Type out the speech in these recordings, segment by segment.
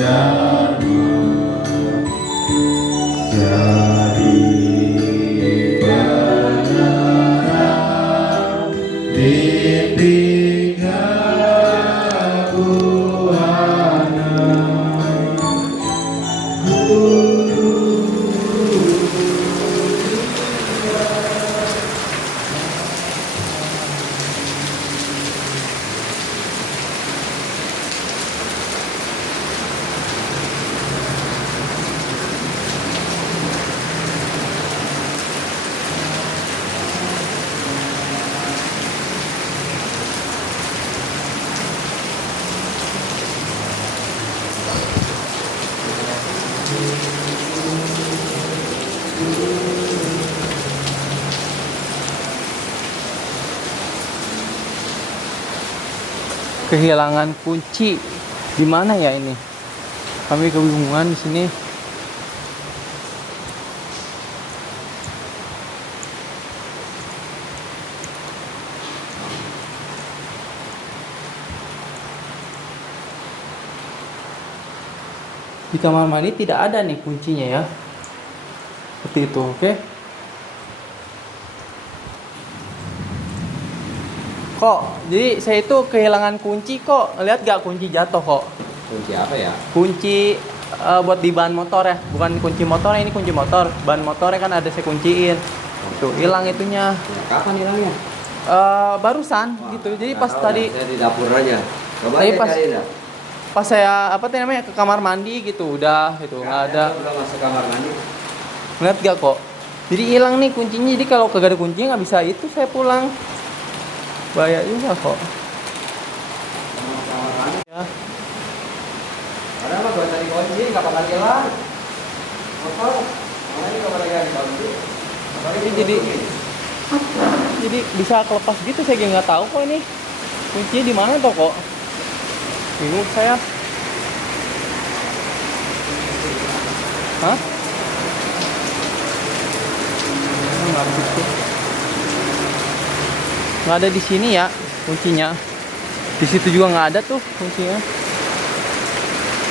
Dharma jadi benar bimbing Buana Guru. Kehilangan kunci di mana ya ini? Kami kebingungan di sini. Di kamar mandi tidak ada nih kuncinya ya. Seperti itu, oke? Kok, jadi saya itu kehilangan kunci kok. Lihat gak kunci jatuh kok. Kunci apa ya? Kunci buat di ban motor ya. Bukan kunci motor, ini kunci motor. Ban motornya kan ada saya kunciin. Tuh, hilang itunya. Ya, kapan hilangnya? Barusan gitu. Jadi pas tadi saya di dapur aja. Coba Tapi aja pas- cari dah. pas saya namanya ke kamar mandi gitu, udah itu nggak ada. Udah masuk kamar mandi. Ngeliat gak kok? Jadi hilang nih kuncinya. Jadi kalau kagak ada kuncinya nggak bisa itu saya pulang. Bahaya juga kok. Kamar mandi. Ya. Ada mah gua cari kunci nggak bakal hilang. Motor. Mana ini kamar lagi ada kunci? Jadi bisa kelepas gitu, saya nggak tahu kok ini kuncinya di mana toh kok. Bingung saya. Hah? Nggak begitu. Nggak ada di sini ya kuncinya. Di situ juga nggak ada tuh kuncinya.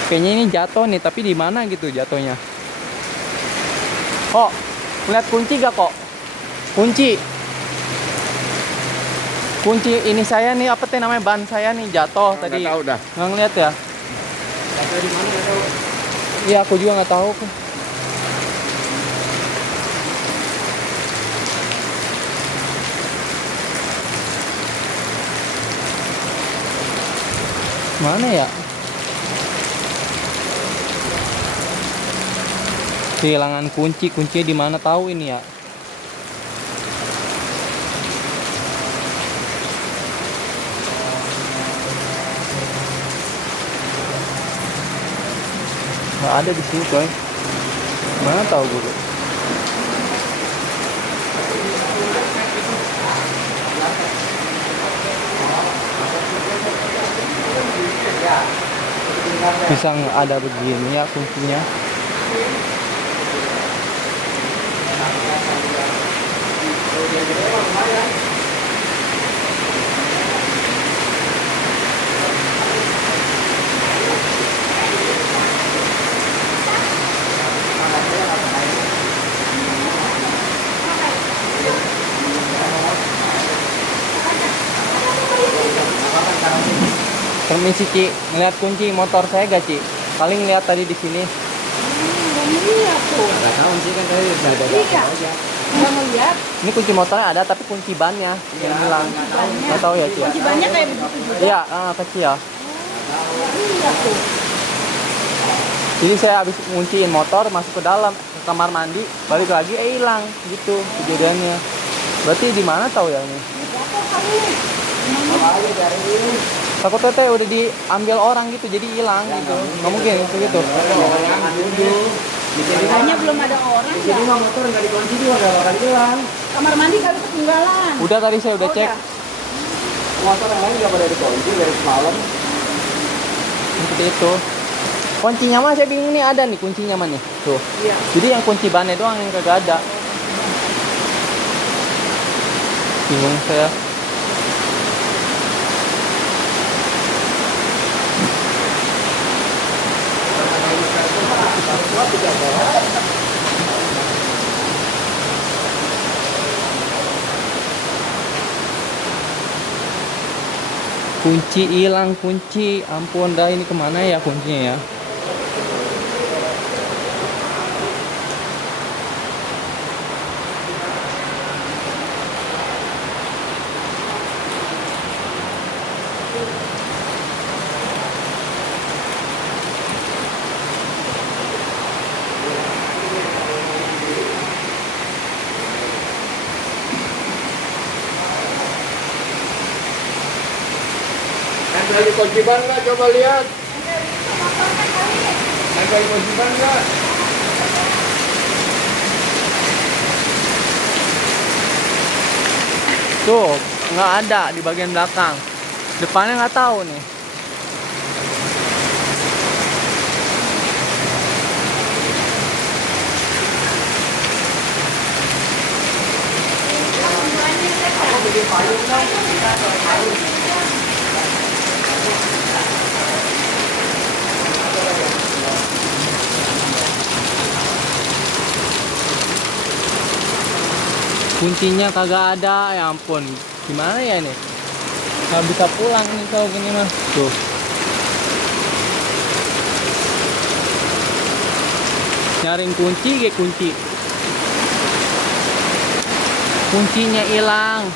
Kayaknya ini jatuh nih, tapi di mana gitu jatuhnya? Kok, lihat kunci gak kok? Kunci ini saya nih, apa tuh namanya, ban saya nih jatuh tadi. Nggak tahu dah. Nggak ngeliat ya? Jatuh di mana nggak tahu. Iya, aku juga nggak tahu. Mana ya? Kehilangan kuncinya di mana tahu ini ya? Nggak ada di sini coy. Mana tahu gue? Bisa nggak ada begini ya kuncinya? Permisi Ci, ngeliat kunci motor saya gak Ci? Paling lihat tadi di sini. Iya tuh. Nggak tahu sih kan tadi udah ada Iya. aja. Nggak ngeliat. Ini kunci motornya ada, tapi kunci bannya yang hilang. Nggak tahu ya Ci? Kunci bannya kayak begitu juga. Iya, kecil ya. Iya tuh. Jadi saya habis ngunciin motor, masuk ke dalam ke kamar mandi, balik lagi hilang gitu kejadiannya. Berarti di mana tahu ya ini? Jatuh kali. Apa aja cariin. Takutnya teh udah diambil orang gitu, jadi hilang gitu. Nggak mungkin itu gitu. Jangan duduk. Kayaknya belum ada orang Di ya. sini mah motor nggak dikunci juga nggak bakal hilang. Kamar mandi kali ketinggalan. Udah tadi saya udah Oh, cek. Motor yang lain nggak pada dikunci dari semalam. Seperti itu. Kuncinya mah saya bingung nih, ada nih kuncinya mah nih. Tuh. Iya. Jadi yang kunci bannya doang yang kagak ada. Bingung saya. Kunci hilang, kunci. Ampun dah, ini kemana ya kuncinya ya? Nempel di kunci ban nggak? Coba lihat. Nempel di kunci ban nggak? Tuh, nggak ada di bagian belakang. Depannya nggak tahu nih. Kuncinya kagak ada, ya ampun. Gimana ya ini? Nggak bisa pulang nih kalau gini mah. Tuh. Nyariin kunci, kayak kunci. Kuncinya hilang.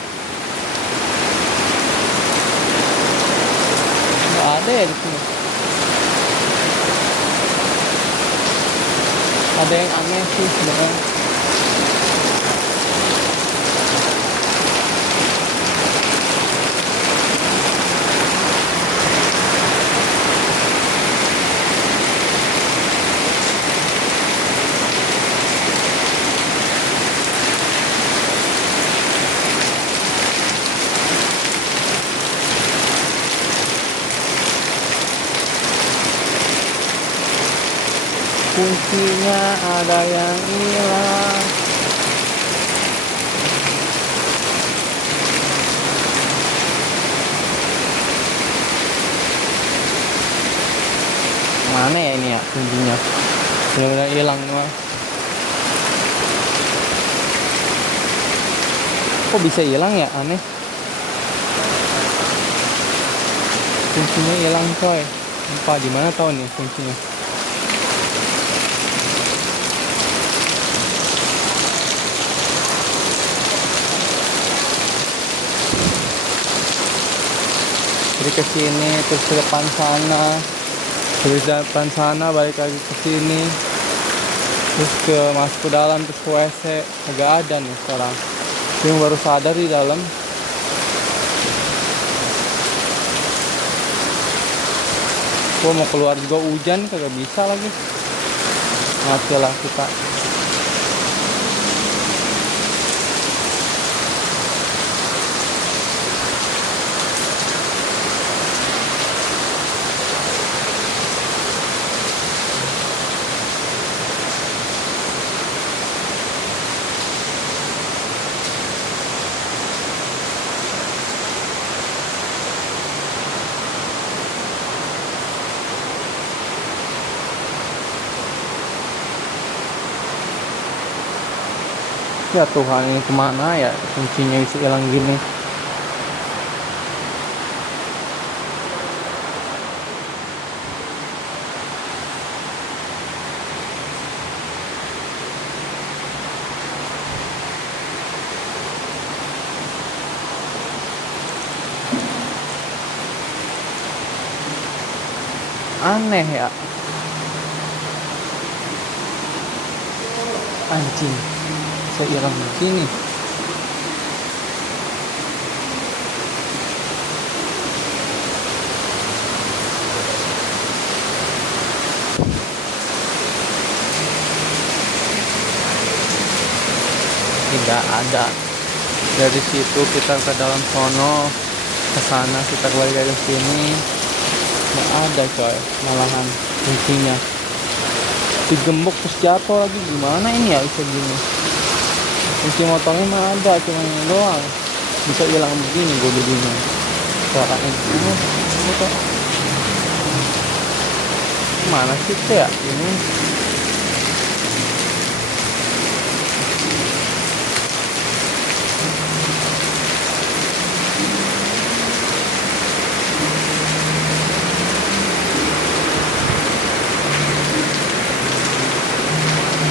Nggak ada ya di sini. Ada yang aneh sih sebenarnya. Kuncinya ada yang hilang. Mana ya ini ya kuncinya? Udah hilang mah. Kok bisa hilang ya? Aneh. Kuncinya hilang coy. Lupa di mana tahu nih kuncinya. Dari ke sini terus ke depan sana, terus depan sana balik lagi ke sini, terus ke masuk ke dalam, terus ke WC. Agak ada nih sekarang. Yang baru sadar di dalam. Gua mau keluar juga hujan, kagak bisa lagi. Mati lah kita. Ya Tuhan, ini kemana ya kuncinya bisa hilang gini? Aneh ya. Anjing. Saya hilang begini. Tidak ada. Dari situ kita ke dalam sono, ke sana kita kembali ke sini. Nggak ada coy, malahan kuncinya digembok terus jatuh lagi. Gimana ini ya bisa gini? Kunci motornya mah ada, cuma ini doang bisa hilang begini. Gue begini suaranya ini kok mana sih ya ini?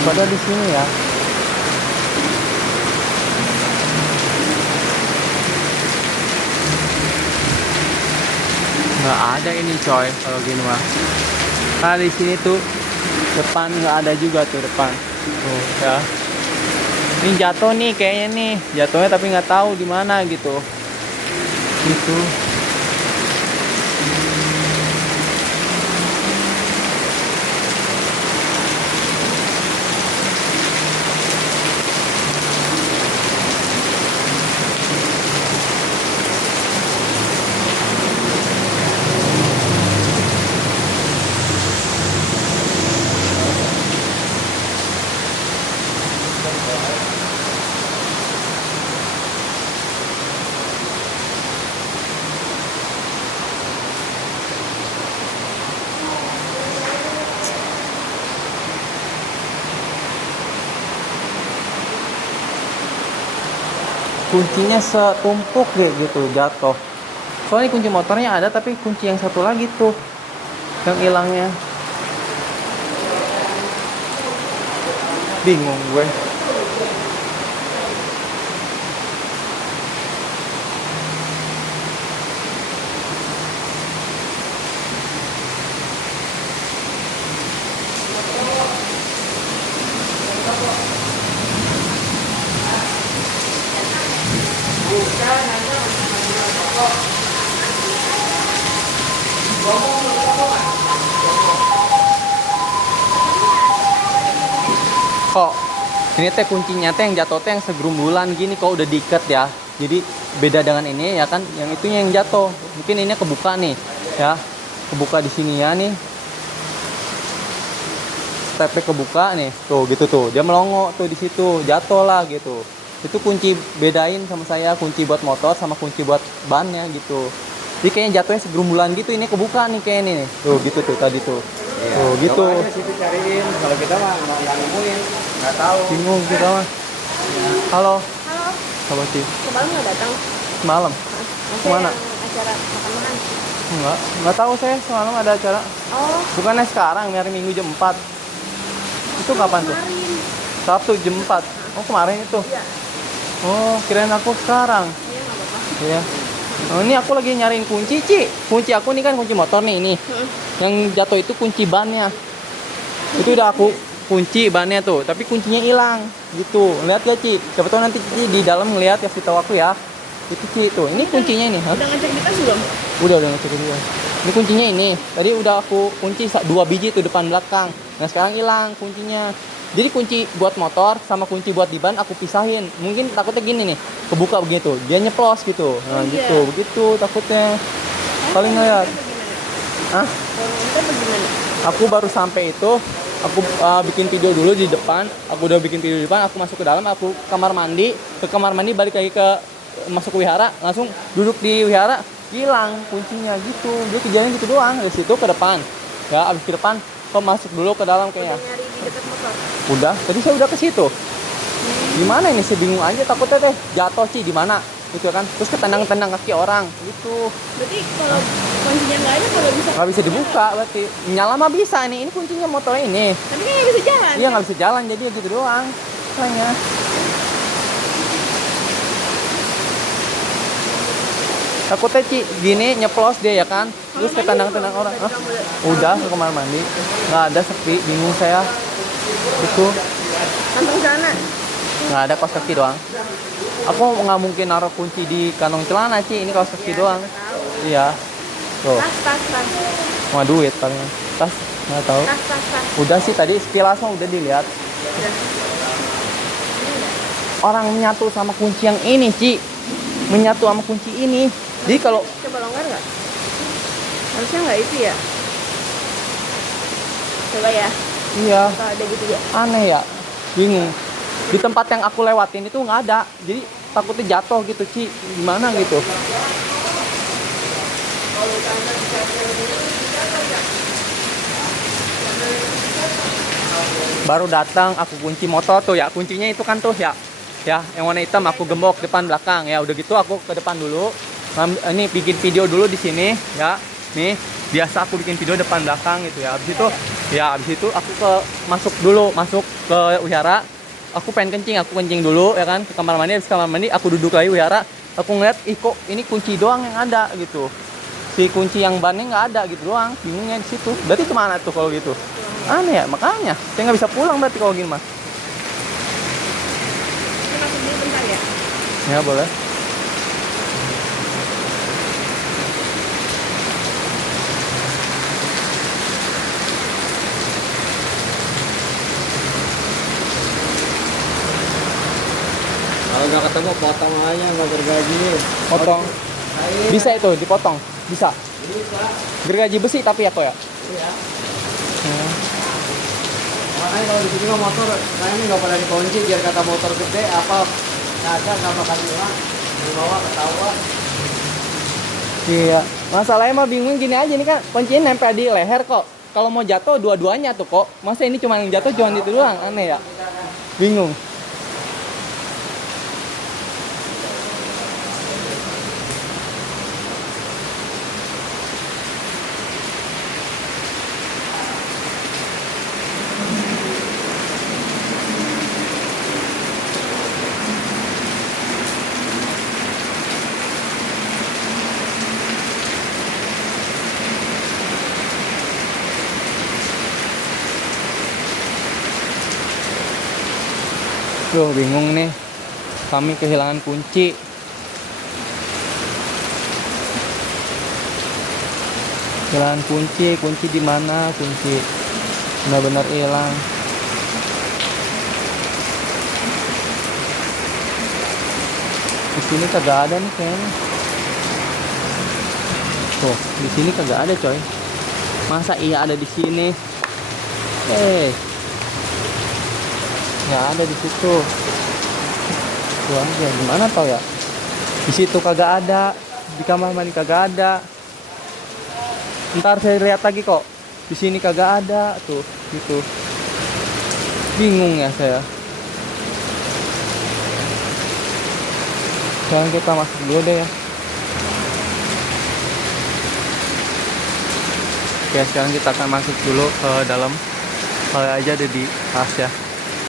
Pada di sini ya. Nggak ada ini coy kalau gini mah. Nah di sini tuh depan nggak ada juga tuh depan. Tuh ya. Ini jatuh nih kayaknya nih. Jatuhnya tapi nggak tahu di mana gitu. Gitu. Kuncinya setumpuk kayak gitu jatuh. Soalnya kunci motornya ada tapi kunci yang satu lagi tuh yang hilangnya. Bingung gue. Kok ini teh kuncinya teh yang jatuh teh yang segerumbulan gini kok udah diikat ya. Jadi beda dengan ini ya kan, yang itunya yang jatuh. Mungkin ini kebuka nih ya. Kebuka di sini ya nih. Stepnya kebuka nih. Tuh gitu tuh. Dia melongo tuh di situ, jatuh lah gitu. Itu kunci bedain sama saya, kunci buat motor sama kunci buat bannya gitu. Jadi kayaknya jatuhnya segerumbulan gitu, ini kebuka nih kayaknya nih. Tuh gitu tuh tadi tuh. Iya. Tuh gitu. Coba aja situ cariin. Kalau kita mah nggak nemuin, nggak tahu. Bingung kita mah. Halo. Halo, Coba sih. kemarin nggak datang? Malam. Masih Kemana? yang acara makan-makan. Enggak tahu saya semalam ada acara. Oh, Bukannya sekarang, hari Minggu jam 4. Itu kapan tuh? kemarin. Sabtu jam 4. Oh, kemarin itu. Iya. Oh, kirain aku sekarang. Iya, nggak apa-apa. Iya. Oh, ini aku lagi nyariin kunci, Ci. Kunci aku nih kan kunci motor nih ini. Yang jatuh itu kunci bannya. Itu udah aku kunci bannya tuh, tapi kuncinya hilang. Gitu. Lihat ya, Ci. Siapa tahu nanti Ci di dalam ngelihat ya, kasih tahu aku ya. Itu Ci tuh. Ini kuncinya ini, hah? Udah ngecek di tas belum? Udah ngecek dia. Ini kuncinya ini. Tadi udah aku kunci 2 biji tuh depan belakang. Nah sekarang hilang kuncinya. Jadi kunci buat motor sama kunci buat di ban aku pisahin. Mungkin takutnya gini nih, kebuka begitu, dia nyeplos gitu. Nah Iya. gitu, begitu takutnya. Paling ngeliat. Ah, Kalau kita bagaimana? aku baru sampai itu. Aku bikin video dulu di depan. Aku udah bikin video di depan. Aku masuk ke dalam. Aku kamar mandi. Ke kamar mandi balik lagi ke masuk ke wihara. Langsung duduk di wihara. Hilang kuncinya gitu. Dia kejadian gitu doang. Dari situ ke depan. Ya abis ke depan. Kok masuk dulu ke dalam kayaknya. Udah nyari di dekat motor. Udah. Tadi saya udah ke situ. Gimana ini? Saya bingung aja. Takutnya deh jatuh sih di mana. Gitu kan. Terus ketendang-tendang kaki orang. Gitu. Berarti kalau kuncinya nggak ada, kalau bisa. Nggak bisa dibuka berarti. Nyala mah bisa nih. Ini kuncinya motor ini. Tapi kan nggak bisa jalan. Iya nggak bisa jalan jadi ya gitu doang. Makanya. Takutnya Ci gini nyeplos dia ya kan. Terus ketendang-tendang orang. Hah? Udah ke kamar mandi. Nggak ada, sepi. Bingung saya. Itu Kantong celana. nggak ada, kaos kaki doang. Aku nggak mungkin naruh kunci di kantong celana Ci. Ini kaos kaki doang. Tahu. Iya. Tuh. Tas. Mau duit paling. Tas nggak tahu. Tas. Udah sih tadi sekilas mah udah dilihat. Orang menyatu sama kunci yang ini, Ci. Menyatu sama kunci ini. Jadi kalau Coba longgar nggak? Harusnya nggak itu ya. Coba ya. iya, Kalau ada gitu ya. aneh ya. Bingung. Di tempat yang aku lewatin itu nggak ada. Jadi takutnya jatuh gitu, Ci. Gimana gitu. Baru datang aku kunci motor tuh ya. Kuncinya itu kan tuh ya. Ya, yang warna hitam aku gembok depan belakang ya. Udah gitu aku ke depan dulu. Ini bikin video dulu di sini ya. Nih, biasa aku bikin video depan belakang gitu ya. Habis itu aku masuk ke wihara. Aku pengen kencing, aku kencing dulu ya kan, ke kamar mandi. Habis kamar mandi aku duduk lagi wihara. Aku ngeliat, ih kok ini kunci doang yang ada gitu. Si kunci yang bannya nggak ada gitu doang. Bingungnya di situ. Berarti kemana tuh kalau gitu? Aneh ya, makanya saya nggak bisa pulang berarti kalau gini mah. Ini langsung beli bentar ya. Ya boleh. Kalau nggak ketemu potong aja, nggak gergaji. Potong. Ayo. Bisa itu dipotong, bisa. Bisa. Gergaji besi tapi ya kok ya. Iya. Makanya kalau di sini mah motor, nah ini nggak pada dikunci biar kata motor gede apa ada nggak bakal hilang. Dibawa ketahuan. Iya. Masalahnya mah bingung gini aja nih kan, kuncinya nempel di leher kok. Kalau mau jatuh dua-duanya tuh kok. Masa ini cuma yang jatuh cuma itu doang, aneh ya. Bingung. Duh, bingung nih. Kami kehilangan kunci. Kehilangan kunci, kunci di mana? Kunci benar-benar hilang. Di sini kagak ada nih kayaknya. Tuh, di sini kagak ada, coy. Masa iya ada di sini? Nggak ada di situ. Tuh aja, gimana tau ya? Di situ kagak ada, di kamar mandi kagak ada. Ntar saya lihat lagi kok. Di sini kagak ada, tuh, gitu. Bingung ya saya. Sekarang kita masuk dulu deh ya. Oke, sekarang kita akan masuk dulu ke dalam. Kalau aja ada di tas ya.